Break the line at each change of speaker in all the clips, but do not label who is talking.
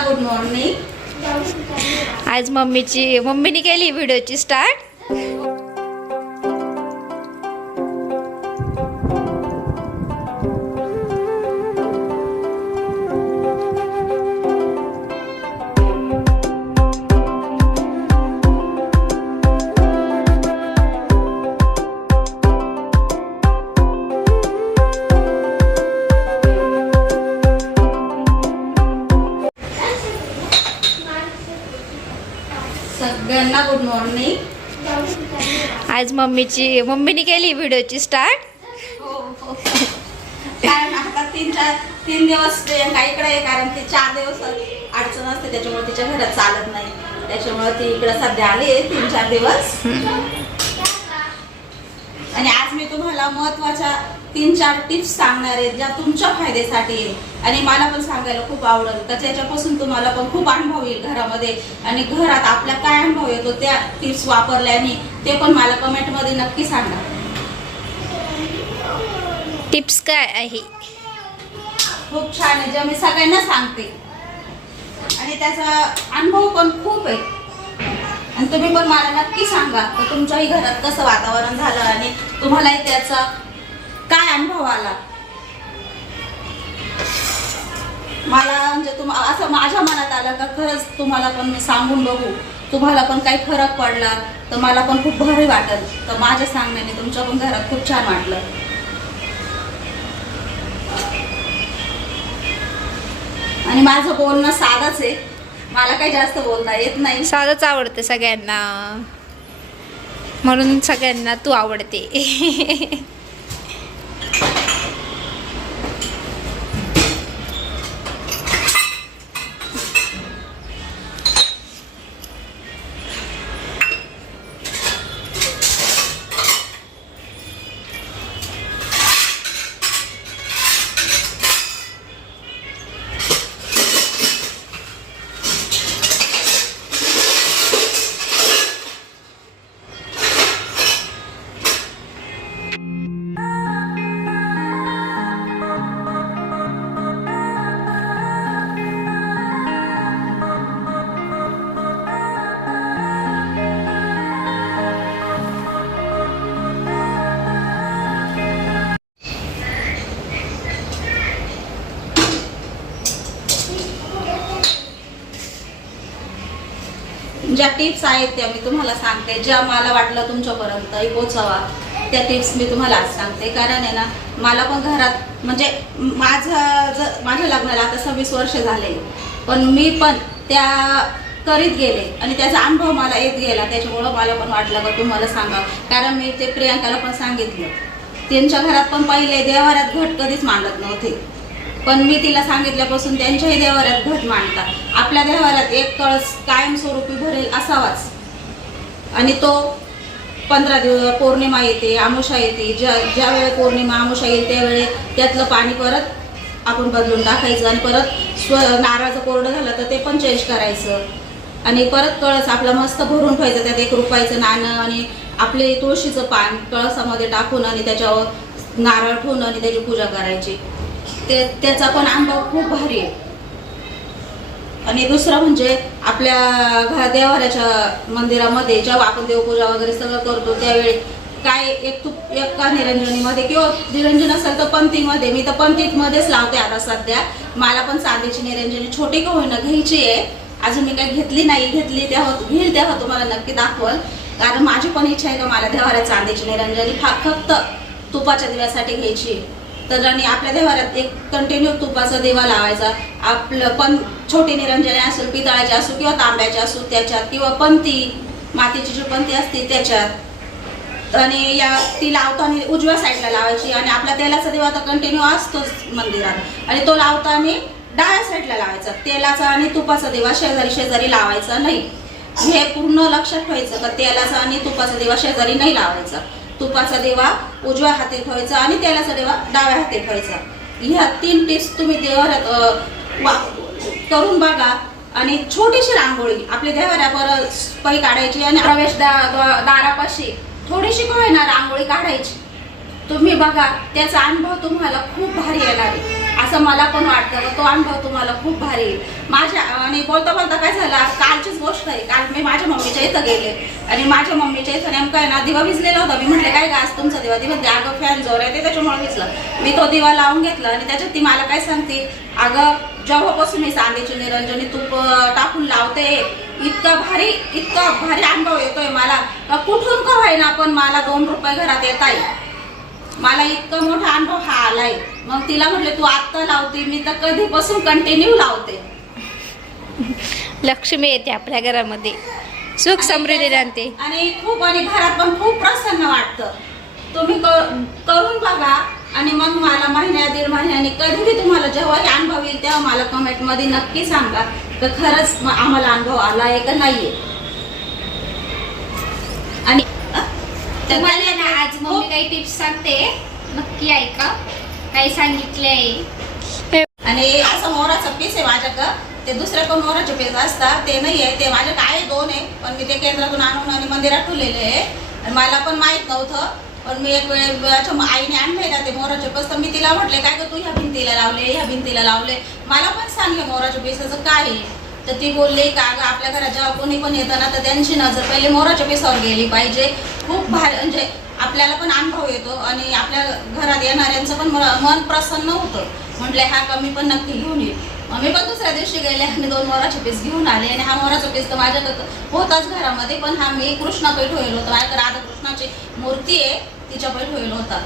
Good morning
आज मम्मीची मम्मीने केली व्हिडिओची स्टार्ट मम्मीची मम्मीने केली व्हिडिओची स्टार्ट?
कारण आता तीन चार तीन दिवस प्रियंका इकडे आहे कारण ती चार दिवस अडचण असते त्याच्यामुळे तिच्या घरात चालत नाही. त्याच्यामुळे ती इकडे सध्या आली आहे तीन चार दिवस. आणि आज मी तुम्हाला महत्त्वाच्या तीन चार टिप्स सांगणार आहे ज्या तुमच्या फायद्यासाठी आहे आणि मला पण सांगायला खूप आवडेल. तर त्याच्यापासून तुम्हाला पण खूप अनुभव येईल घरामध्ये. आणि घरात आपला काय अनुभव येतो त्या टिप्स वापरल्याने ते पण मला कमेंटमध्ये नक्की सांगा.
टिप्स काय आहे?
खूप छान आहे. जे मी सगळ्यांना सांगते. आणि त्याचा अनुभव पण खूप आहे. आणि तुम्ही पण मला नक्की सांगा की तुमच्याही घरात कसं वातावरण झालं आणि तुम्हालाही त्याचा काय अनुभव आला मला म्हणजे तुम असं माझ्या मनात आलं का खरंच तुम्हाला पण मी सांगून बघू. तुम्हाला पण काही फरक पडला तर मला पण खूप भारी वाटेल. तर माझ्या सांगण्याने तुमच्या पण घरात खूप छान वाटलं. आणि माझं बोलणं साधंच आहे. मला काही जास्त बोलता येत नाही.
साधंच आवडतं सगळ्यांना. म्हणून सगळ्यांना तू आवडते. Thank you.
ज्या टिप्स आहेत त्या मी तुम्हाला सांगते. ज्या मला वाटलं तुमच्यापर्यंत पोचावा त्या टिप्स मी तुम्हाला आज सांगते. कारण आहे ना मला पण घरात म्हणजे माझं ज माझ्या लग्नाला आता सव्वीस वर्ष झाले. पण मी पण त्या करीत गेले आणि त्याचा अनुभव मला येत गेला. त्याच्यामुळं मला पण वाटलं का तुम्हाला सांगा. कारण मी ते प्रियांकाला पण सांगितलं. त्यांच्या घरात पण पहिले देवारात घट कधीच मांडत नव्हते. पण मी तिला सांगितल्यापासून त्यांच्याही देवाऱ्यात घट मांडतात. आपल्या देवाऱ्यात एक कळस कायमस्वरूपी भरेल असावाच. आणि तो पंधरा दिवस पौर्णिमा येते आमुषा येते. ज्या ज्या वेळी पौर्णिमा आमुषा येईल त्यावेळी त्यातलं पाणी परत आपण बदलून टाकायचं आणि परत स्व नारळाचं कोरडं झालं तर ते पण चेंज करायचं. आणि परत कळस आपला मस्त भरून ठेवायचं त्यात एक रुपयाचं नाणं आणि आपले तुळशीचं पान कळसामध्ये टाकून आणि त्याच्यावर नारळ ठेवून आणि त्याची पूजा करायची. ते त्याचा पण अनुभव खूप भारी आहे. आणि दुसरं म्हणजे आपल्या घरा देवाऱ्याच्या मंदिरामध्ये जेव्हा आपण देवपूजा वगैरे सगळं करतो त्यावेळी काय एक तू एका निरंजनीमध्ये किंवा निरंजन असेल तर पंथीमध्ये मी तर पंथीमध्येच लावते आता सध्या. मला पण चांदीची निरंजनी छोटी का होईना घ्यायची आहे. अजून मी काही घेतली नाही घेतली तेव्हा घेईल तेव्हा तुम्हाला नक्की दाखवल. कारण माझी पण इच्छा आहे का मला देवाऱ्या चांदीची निरंजनी फक्त तुपाच्या दिव्यासाठी घ्यायची आहे. तर आणि आपल्या देवाऱ्यात एक कंटिन्यू तुपाचा दिवा लावायचा आपलं पण छोटी निरंजने असेल पितळाची असो किंवा तांब्याचे असो त्याच्यात किंवा पंथी मातीची जी पंथी असते त्याच्यात. आणि या ती लावताना उजव्या साईडला लावायची आणि आपला तेलाचा दिवा तर कंटिन्यू असतोच मंदिरात. आणि तो लावताना डाव्या साईडला लावायचा. तेलाचा आणि तुपाचा दिवा शेजारी शेजारी लावायचा नाही. हे पूर्ण लक्षात ठेवायचं का? तेलाचा आणि तुपाचा दिवा शेजारी नाही लावायचा. तुपाचा देवा उजव्या हाती ठेवायचा आणि तेलाचा देवा डाव्या हाती ठेवायचा. ह्या तीन टिप्स तुम्ही देवाऱ्यात वा- करून बघा. आणि छोटीशी रांगोळी आपल्या देवाऱ्यावर पै काढायची आणि प्रवेश दा- दा- दारापाशी थोडीशी का ना रांगोळी काढायची. तुम्ही बघा त्याचा अनुभव तुम्हाला खूप भारी येणार आहे. असं मला पण वाटतं तो अनुभव तुम्हाला खूप भारी येईल. माझ्या आणि बोलता बोलता काय झालं? कालचीच गोष्ट आहे. काल मी माझ्या मम्मीच्या इथं गेले. आणि माझ्या मम्मीच्या इथं नेमकं आहे ना दिवा भिजलेला होता. मी म्हटले काय आज तुमचा दिवा दिवा? ते अगं फॅन जोर आहे ते त्याच्यामुळे भिजलं. मी तो दिवा लावून घेतला आणि त्याच्यात ती मला काय सांगते? अगं जेव्हापासून मी सांगेची निरंजनी तूप टाकून लावते. इतका भारी इतका भारी अनुभव येतोय मला. कुठून का होईना पण मला दोन रुपये घरात येत आहे मला इतका मोठा अनुभव हा आलाय. मग तिला म्हटले तू आत्ता लावते मी तर कधीपासून कंटिन्यू लावते.
लक्ष्मी येते आपल्या घरामध्ये. सुख समृद्धी आणते
आणि खूप आणि घरात पण खूप प्रसन्न वाटतं. तुम्ही करून बघा आणि मग मला महिन्या दीड महिन्याने कधीही तुम्हाला जेव्हा हे अनुभव येईल तेव्हा मला कमेंटमध्ये नक्की सांगा. तर खरंच आम्हाला अनुभव आला आहे का नाहीये? आणि
तुम्हाला ना आज मम्मी काही टिप्स सांगते. नक्की ऐका. काही सांगितले
आणि असं मोराचं पीस आहे माझ्याकडं. ते दुसरे पण मोराचे पीस असतात. ते नाही आहे ते माझ्याकडे आहे दोन आहे. पण मी ते केंद्रातून आणून आणि मंदिरात ठेवलेले आहे. आणि मला पण माहीत नव्हतं. पण मी एक वेळ माझ्या म- आईने आणले ना ते मोराचे पीस तर मी तिला म्हटले काय ग तू ह्या भिंतीला लावले ह्या भिंतीला लावले. मला पण सांगले मोराच्या पिसाचं काय आहे? तर ती बोलली का आपल्या घरात जेव्हा कोणी पण येतं ना तर त्यांची नजर पहिले मोराच्या पिसावर गेली पाहिजे. खूप भारी म्हणजे आपल्याला पण अनुभव येतो आणि आपल्या घरात येणाऱ्यांचं पण मन प्रसन्न होतं. म्हटलं हा कमी पण नक्की घेऊन येईल. मग मी पण दुसऱ्या दिवशी गेले आणि दोन मोराचे पीस घेऊन आले आणि हा मोराचा पीस तर माझ्या होताच घरामध्ये पण हा मी कृष्णापैठ होईल होता. माझ्याकडे राधाकृष्णाची मूर्ती आहे तिच्याकडे पैठ होईल होता.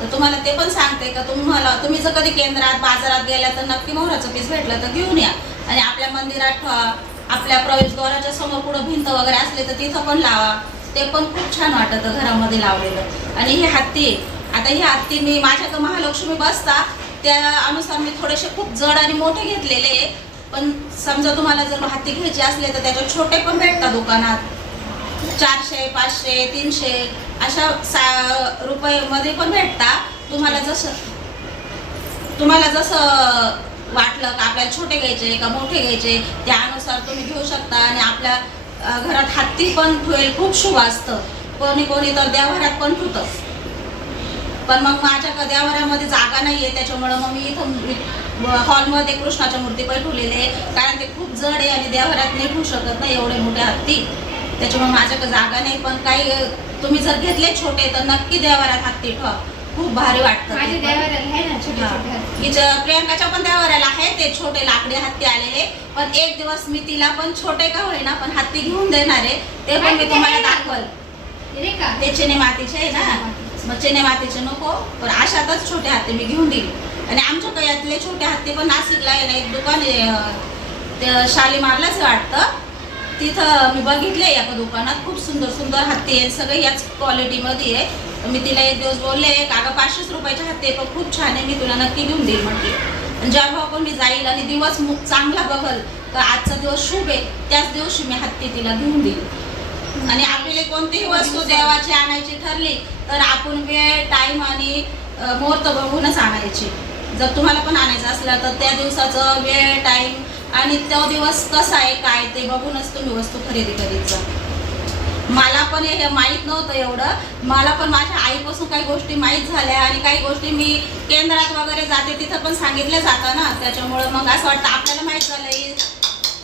तर तुम्हाला ते पण सांगते का तुम्हाला तुम्ही जर कधी केंद्रात बाजारात गेल्या तर नक्की मोहराचं पीस भेटलं तर घेऊन या. आणि आपल्या मंदिरात ठेवा आपल्या प्रवेशद्वाराच्या समोर पुढं भिंत वगैरे असले तर तिथं पण लावा. ते पण खूप छान वाटतं घरामध्ये लावलेलं. आणि हे हत्ती आहे. आता ही हत्ती मी माझ्याकडं महालक्ष्मी बसता त्या अनुसार मी थोडेसे खूप जड आणि मोठे घेतलेले पण समजा तुम्हाला जर हत्ती घ्यायची असले तर त्याच्यात छोटे पण भेटतात दुकानात. चारशे पाचशे तीनशे. अशा सा रुपयामध्ये पण भेटतात तुम्हाला जसं तुम्हाला जसं वाटलं का आपल्याला छोटे घ्यायचे का मोठे घ्यायचे त्यानुसार तुम्ही घेऊ शकता आणि आपल्या घरात हत्ती पण ठेवेल खूप शुभ असतं. कोणी कोणी तर देवघरात पण ठेवतं. पण मग माझ्या देवघरामध्ये जागा नाही आहे त्याच्यामुळं मग मी इथं हॉलमध्ये कृष्णाच्या मूर्ती ठेवलेले आहे. कारण ते खूप जड आहे आणि देवघरात नाही ठेवू शकत नाही एवढे मोठे हत्ती. त्याच्यामुळे माझ्याकडे जागा नाही पण काही तुम्ही जर घेतले छोटे तर नक्की देवाऱ्यात हत्ती ठेवा खूप भारी वाटतं ते.
माझ्या
पण.
देवाला आहे ना छोटे छोटे हात.
हिच्या प्रियांकाच्या पण देवाऱ्याला आहे ते छोटे लाकडी हत्ती आलेले. पण एक दिवस मी तिला पण छोटे का होईना पण हत्ती घेऊन देणार आहे. ते पण मी तुम्हाला दाखवल. ते चिने मातीचे आहे ना? मग चिने मातीचे नको पण अशातच छोटे हत्ती मी घेऊन देईल. आणि आमच्याकडे यातले छोटे हत्ती पण नाशिकला आहे ना एक दुकान शालीमारलाच वाटतं. तिथं मी बघितले एका दुकानात. खूप सुंदर सुंदर हत्ती आहे सगळे याच क्वालिटीमध्ये आहे मी तिला एक दिवस बोलले कागा पाचशेच रुपयाचे हत्ती आहे पण खूप छान आहे. मी तुला नक्की घेऊन देईल म्हटली. आणि जेव्हा पण मी जाईल आणि दिवस चांगला बघल तर आजचा दिवस शुभ आहे. त्याच दिवशी मी हत्ती तिला घेऊन देईल. आणि आपल्याला कोणतीही वस्तू देवाची आणायची ठरली तर आपण वेळ टाईम आणि मुहूर्त बघूनच आणायची. जर तुम्हाला पण आणायचं असलं तर त्या दिवसाचं वेळ टाईम आणि तो दिवस कसा आहे काय ते बघूनच तुम्ही वस्तू खरेदी करीत जा. मला पण हे माहीत नव्हतं एवढं. मला पण माझ्या आईपासून काही गोष्टी माहीत झाल्या आणि काही गोष्टी मी केंद्रात वगैरे जाते तिथं पण सांगितल्या जातं ना. त्याच्यामुळं मग असं वाटतं आपल्याला माहीत झालं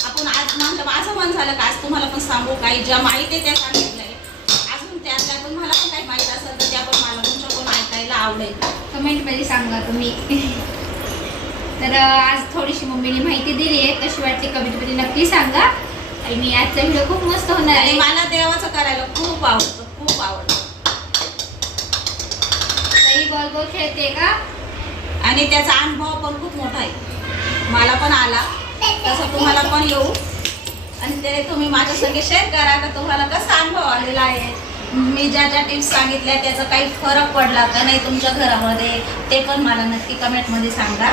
आपण आज म्हणजे माझं मन झालं का आज तुम्हाला पण सांगू काही ज्या माहिती त्या सांगितलंय अजून त्यातल्या पण मला पण काही माहीत असेल तर त्या पण मला तुमच्याकडून ऐकायला आवडेल.
कमेंटमध्ये सांगा तुम्ही. तर आज थोडीशी मम्मीने माहिती दिली आहे. कशी वाटली कमेंटमध्ये नक्की सांगा. आणि मी आजचा व्हिडिओ खूप मस्त होणार आहे.
मला देवाचं करायला खूप आवडतं खूप आवडतं.
ताई बॉल बॉल खेळते का?
आणि त्याचा अनुभव पण खूप मोठा आहे. मला पण आला. तसं तुम्हाला पण येऊ. आणि ते तुम्ही माझ्या संगे शेअर करा का तुम्हाला कसा अनुभव आलेला आहे. मी ज्या ज्या टिप्स सांगितल्या त्याचा काही फरक पडला का नाही तुमच्या घरामध्ये ते पण मला नक्की कमेंटमध्ये सांगा.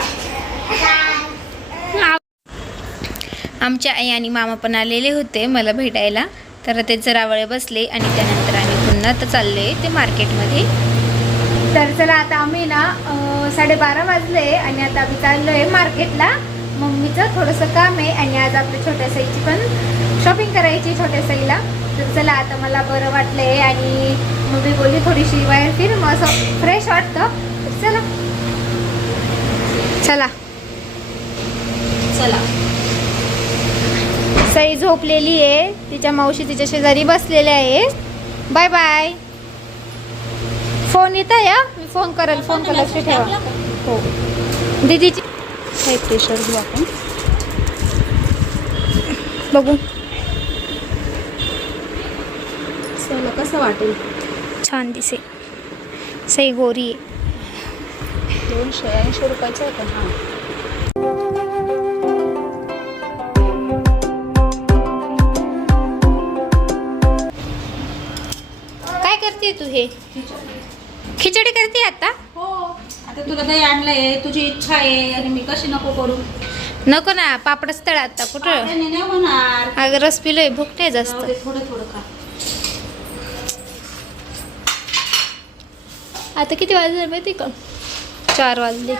आमच्या आई आणि मामा पण आलेले होते मला भेटायला. तर ते जरावळे बसले आणि त्यानंतर आम्ही पुन्हा तर चालले ते मार्केटमध्ये.
तर चला आता आम्ही ना साडेबारा वाजले आणि आता आम्ही चाललो आहे मार्केटला. मम्मीचं थोडंसं काम आहे आणि आज आपल्या छोट्या साईची पण शॉपिंग करायची छोट्या साईला. तर चला आता मला बरं वाटलंय आणि मम्मी बोलली थोडीशी बाहेर फिर मग असं फ्रेश वाटतं. चला.
चला.
चला.
सई झोपलेली आहे. तिच्या मावशी तिच्या शेजारी बसलेल्या आहे. बाय बाय फोन येत आहे मी फोन करेल. फोन कर लक्ष ठेवा. हो. दीदीची हे प्रेशर घेऊ आपण. बघू.
चला कसं वाटेल?
छान दिसे. सई गोरी आहे.
दोनशे ऐंशी रुपयाचं होतं हां.
करते तू हे? खिचडी करते आता?
हो. आता तुला काही आणलंय तुझी इच्छा आहे आणि मी कशी नको करू?
नको ना पापडच तळ आता कुठं?
त्याने नाही होणार.
अगं रस पिलोय भूक नाही जास्त.
दे, थोडं थोडं खा.
आता किती वाजले माहिती का? चार वाजले.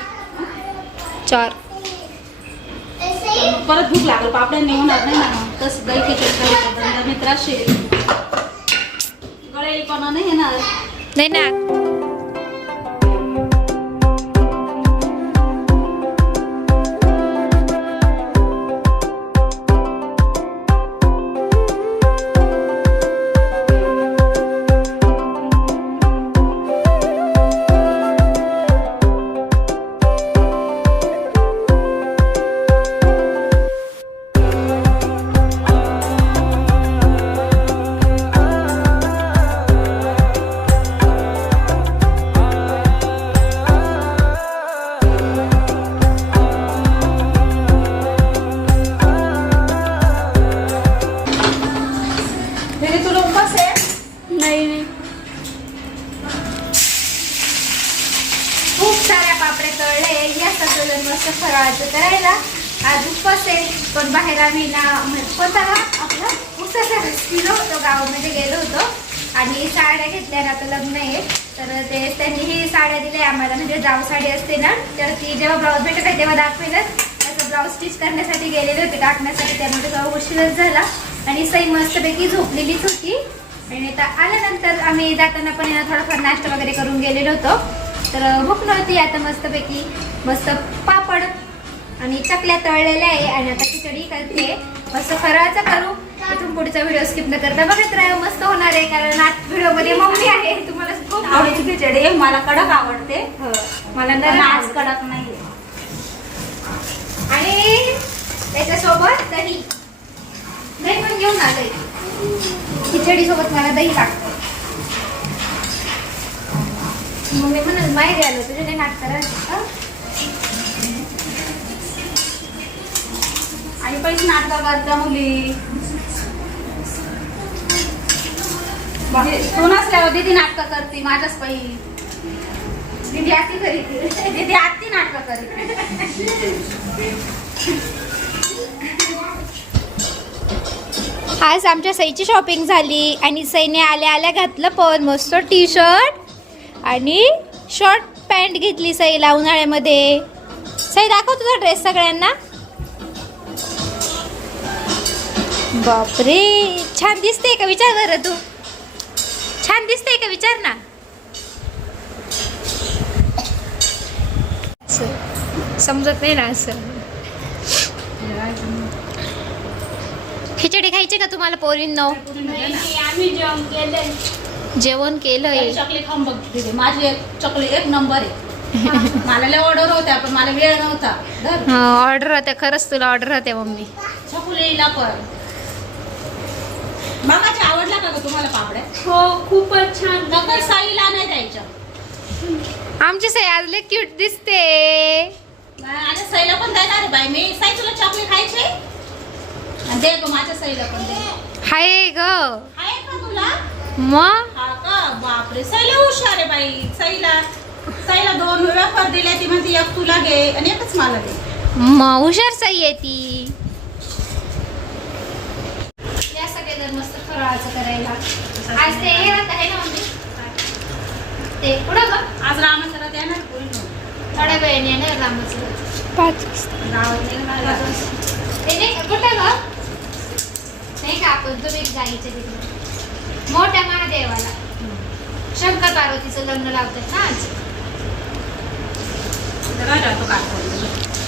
चार.
मग परत भूक लागल पापड्यांनी होणार नाही ना. तसं दही खिचडी खायचं धंदा मी त्रास गळेपणा नाही येणार
नाही ना
दीदी
पापड्या तळले या सगळं मस्त फराळाचं करायला. आज उपवास आहे पण बाहेर आम्ही ना म्हणजे कोणता आपला उसाचा रस पिलो होतो गावामध्ये गेलो होतो. आणि साड्या घेतल्या ना आता लग्न आहे. तर ते त्यांनी ही साड्या दिल्या आम्हाला म्हणजे जाऊ साडी असते ना तर ती जेव्हा ब्लाऊज भेटत आहे तेव्हा दाखवेलच. असं ब्लाऊज स्टिच करण्यासाठी गेलेले होते टाकण्यासाठी त्यामध्ये तेव्हा उशीरच झाला. आणि सई मस्तपैकी झोपलेलीच होती. आणि आता आल्यानंतर आम्ही जाताना पण थोडाफार नाश्ता वगैरे करून गेलेलो होतो. तर भूक नव्हती आता मस्तपैकी. मस्त पापड आणि चकल्या तळलेल्या आहे आणि आता खिचडी करते. मस्त फराळाचं करू. इथून पुढचा व्हिडिओ स्किप न करता बघत राहा. मस्त होणार आहे कारण आज व्हिडिओमध्ये मम्मी आहे. तुम्हाला खूप
आवडीची खिचडी. मला कडक आवडते.
हो, मला नरम
आज
आवडते.
कडक नाही
आणि त्याच्यासोबत दही. दही पण घेऊन आलंय. खिचडी सोबत मला दही लागतं. मम्मी म्हणून माहिती आलं तुझे काही नाटक करायचं
आणि पैसे नाटक करता मुली. म्हणजे तू नसल्यावर दीदी नाटक करते माझ्याच पै
दीदी आती घरी
दीदी आती नाटक करते
आज आमच्या सईची शॉपिंग झाली आणि सईने आल्या आल्या घातलं पण मस्त टी शर्ट आणि शॉर्ट पॅन्ट घेतली सईला उन्हाळ्यामध्ये. सई दाखव तुझा ड्रेस सगळ्यांना. बापरे छान दिसते का? विचार बरं तू. छान दिसते का? विचार ना. समजत नाही ना असं. खिचडी खायची का तुम्हाला पोरींनो?
आम्ही जेवण केलंय.
जेवण केलंय
चॉकलेट खाऊन बघ दीदी माझी चॉकलेट एक नंबर आहे. मला लय ऑर्डर होत्या पण मला वेळ नव्हता.
ऑर्डर होते खरंच तुला ऑर्डर होते मम्मी.
चकुलीला पण मामाची आवडला का ग तुम्हाला पापड्या?
हो खूपच छान.
नका साईला नाही द्यायच्या.
आमची सई आज लय क्यूट दिसते.
आणि साईला पण देणार आहे बाई. मी साई तुला चॉकलेट खायचे? आणि दे ग माझ्या साईला पण दे.
हाय ग.
आहे का तुला?
मग?
हा का बापरे साईला हुशार आहे बाई. साईला साईला दोन वेफर दिल्या ती म्हणते एक तुला घे आणि एकच मला दे.
मग हुशार सई आहे ती. या सगळे मस्त फराळाचं करायला. आज ते हे राहत आहे ना मम्मी? ते कुठं ग?
आज रामाचं येणार कोणी?
थोड्या वेळाने येणार रामाचं पाच ते नाही का कुठं ग? नाही का आपण तुम्ही जायचे तिकडे. मोठ्या महादेवाला. शंकर पार्वतीचं लग्न लावतात ना आज.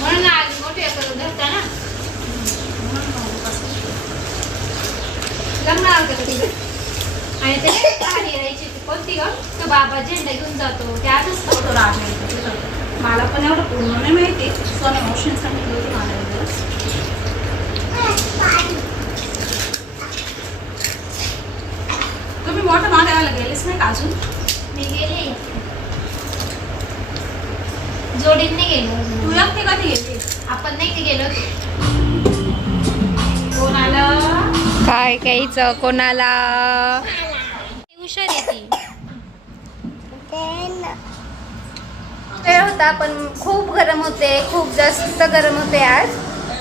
म्हणून आज मोठे करून धरता ना. लग्न का तिथे. आणि ते भारी राहायची कोणती ग? तो बाबा झेंडा घेऊन जातो. ते आजच तो
फोटो राहतो मला पण एवढं पूर्ण नाही माहिती. सोने मोशन सांगितलं होतं मला एक दिवस. तुम्ही मोठं मागायला गेलेच नाही का अजून?
मी गेले.
तू. एकटी कधी गेली?
आपण नाही का गेलो कोण आलं?
काय काहीच? कोणाला?
हुशार येते
वेळ होता पण खूप गरम होते. खूप जास्त गरम होते आज.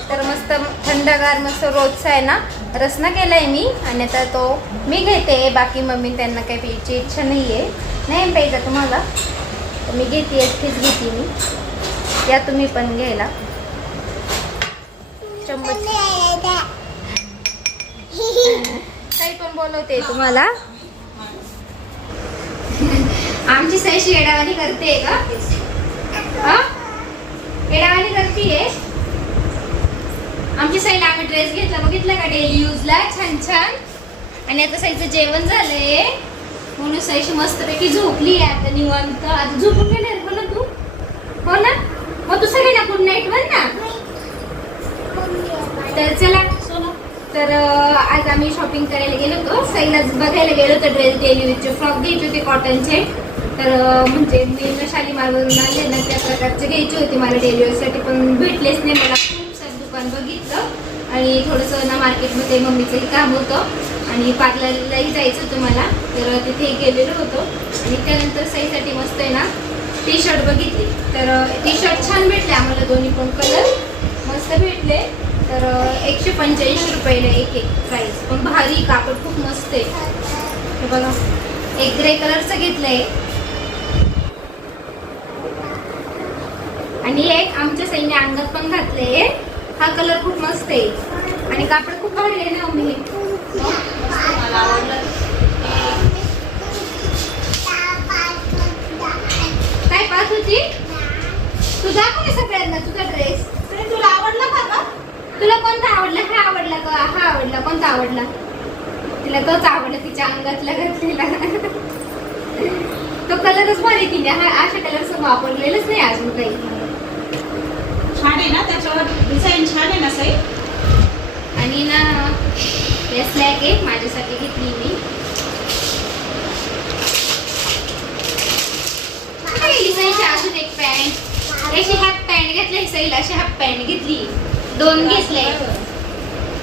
तर मस्त थंडगार मस्त रोजचा आहे ना? रसना केलाय मी आणि आता तो मी घेते. बाकी मम्मी त्यांना काही प्यायची इच्छा नाही आहे नाही प्यायचा तुम्हाला? तर मी घेते एकटीच घेते मी. या तुम्ही पण घ्यायला. चम्मच. काही पण बोलवते तुम्हाला.
आमची सैशी येडावानी करते का? येडावाणी येडावानी करतीये? आमची सईला आम्ही ड्रेस घेतला बघितला का डेली यूजला छान छान. आणि आता साईचं जेवण झालंय. म्हणून साईशी मस्तपैकी झोपली आहे आता निवांत. आता झोपून घेणार हो ना तू? हो ना? मग तू सगळे ना गुड नाईट वर ना? तर चला तर आज आम्ही शॉपिंग करायला गेलो होतो. साईला बघायला गेलो होतो ड्रेस डेली यूजचे फ्रॉक घ्यायचे होते कॉटनचे तर म्हणजे मी ना शालीमारवरून आले ना त्या प्रकारचे घ्यायचे होते मला डेली यूजसाठी पण भेटलेच नाही मला. खूप सारे दुकान बघितलं. आणि थोडंसं ना मार्केटमध्ये मम्मीचंही काम होतं आणि पार्लरलाही जायचं होतं मला. तर तिथे गेलेलो होतो. आणि त्यानंतर साईसाठी मस्त आहे ना टी शर्ट बघितली. तर टी शर्ट छान भेटले आम्हाला दोन्ही पण कलर मस्त भेटले. तर एकशे पंच्याऐंशी रुपयाला एक एक प्राईस पण भारी कापड खूप मस्त आहे. बघा. एक ग्रे कलरचं घेतलंय. आणि एक आमच्या सैन्य अंगात पण घातलंय. हा कलर खूप मस्त आहे. आणि कापड खूप भारी आहे ना मी
मला आवडलं
काय पाहत होती तू दाखव ना सगळ्यांना तुझा ड्रेस
तुला आवडला का?
तुला कोणता आवडला? हा आवडला का हा आवडला. कोणता आवडला? तिला तोच आवडला तिच्या अंगातला घातलेला तो कलरच भारी तिने हा अशा कलर वापरलेलंच नाही अजून काही.
छान आहे ना? त्याच्यावर डिझाईन छान आहे ना साई?
आणि ना या स्लॅग आहे माझ्यासाठी घेतली मी. हिसाईची अजून एक पॅन्ट अशी हाफ पॅन्ट घेतली सैल अशी हाफ पॅन्ट घेतली. दोन घेतले.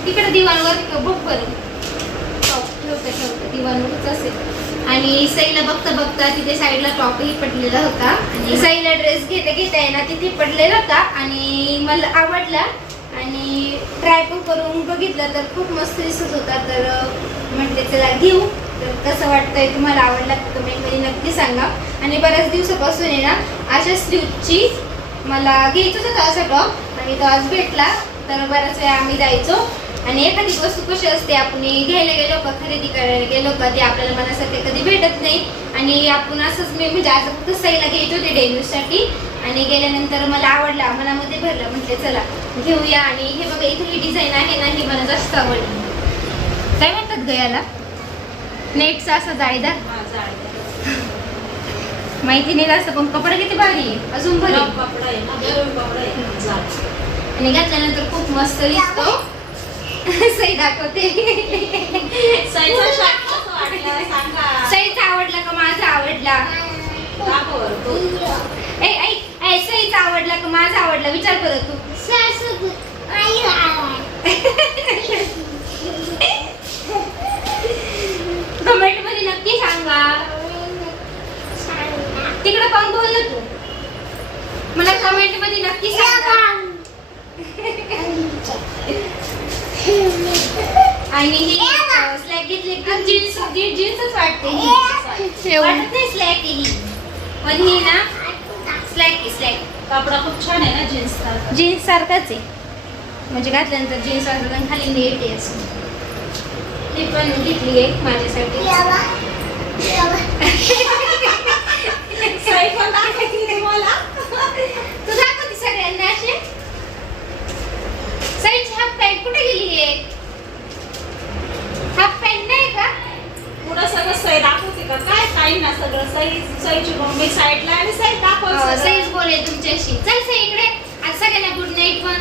तिकडे दिवाणवर बुक बरं हो, ठेवतं ठेवतं. दिवाणवरच असेल. आणि सईला बघता बघता तिथे साईडला टॉपही पडलेला होता. आणि सईला ड्रेस घेता घेता येणार तिथे पडलेला होता. आणि मला आवडला. आणि ट्राय पण करून बघितलं तर खूप मस्त दिसत होता. तर अं, म्हटले घेऊ. तर कसं वाटतंय तुम्हाला आवडला तर कमेंटमध्ये नक्की सांगा. आणि बऱ्याच दिवसापासून आहे ना अशा स्लीवची मला घ्यायचंच होता असा टॉप आणि तो आज भेटला. तर बऱ्याच वेळा आम्ही जायचो. आणि एखादी वस्तू कशी असते आपण घ्यायला गेलो का खरेदी करायला गेलो का ती आपल्याला मनासाठी कधी भेटत नाही. आणि आपण असंच मी म्हणजे आज फक्त सईला घ्यायचे होते डेब्यूसाठी आणि गेल्यानंतर मला आवडला मनामध्ये भरलं म्हटले चला घेऊया. आणि हे बघा इथे ही डिझाईन आहे ना ही मला जास्त आवडली. काय म्हणतात ग याला? नेटचा असा जाळीदार?
हा, जाड.
माहिती नाही जास्त पण कपडा किती भारी अजून भारी. आणि घातल्यानंतर खूप मस्त दिसतो. सई दाखवते.
सईचा शर्ट कसं वाटला? सांगा.
सईचा आवडला का माझा आवडला? सईचा आवडला का माझा आवडला? विचार करत तू. कमेंटमध्ये नक्की सांगा. तिकडे पण बोल ना तू. मला कमेंटमध्ये नक्की सांगा. आणि ही स्लॅक घेतली एकदम जीन्स जीन्सच वाटते ही. वाटत नाही स्लॅक ही. पण ही ना स्लॅक स्लॅक
कपडा खूप छान आहे ना जीन्सचा
जीन्स सारखाच आहे. म्हणजे घातल्यानंतर जीन्स आणि खाली नेट आहे असं. ती पण घेतली आहे माझ्यासाठी
पण दाखवते तुम्हाला
तुझा पॅन्ट कुठे गेली आहे हाफ पॅन्ट नाही का?
पुढं सगळं सई दाखवते का? काय काही ना सगळं? सई सईची मम्मी साईडला आणि सई दाखव
हो. सईच बोले तुमच्याशी. चल सई इकडे. आज सगळ्यांना गुड नाईट पण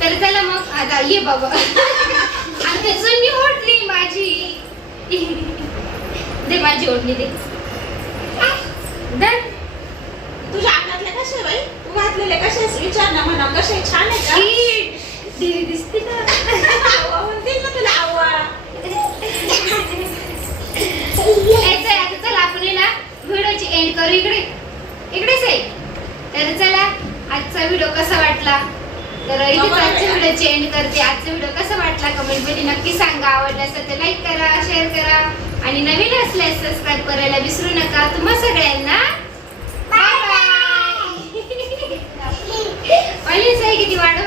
तर चला मग आता ये बाबा. आणि जुनी ओढली माझी. दे माझी ओढली दे.
तुझ्या अंगातले कसे बाई? तू घातलेले कसे विचार ना म्हणा. कसे छान आहे का
ही दिदी दिसते ना
आव्वा म्हणतील ना तुला आव्वा
यायचंय आता चला आपण आहे ना व्हिडिओची एंड करू इकडे इकडेच आहे तर चला आजचा व्हिडिओ कसा वाटला? तर इथेच आजच्या व्हिडिओची एंड करते. आजचा व्हिडिओ कसा वाटला कमेंटमध्ये नक्की सांगा. आवडला असेल तर लाईक करा शेअर करा. आणि नवीन असल्यास सबस्क्राईब करायला विसरू नका. तुम्हा सगळ्यांना बाय बाय किती वाढ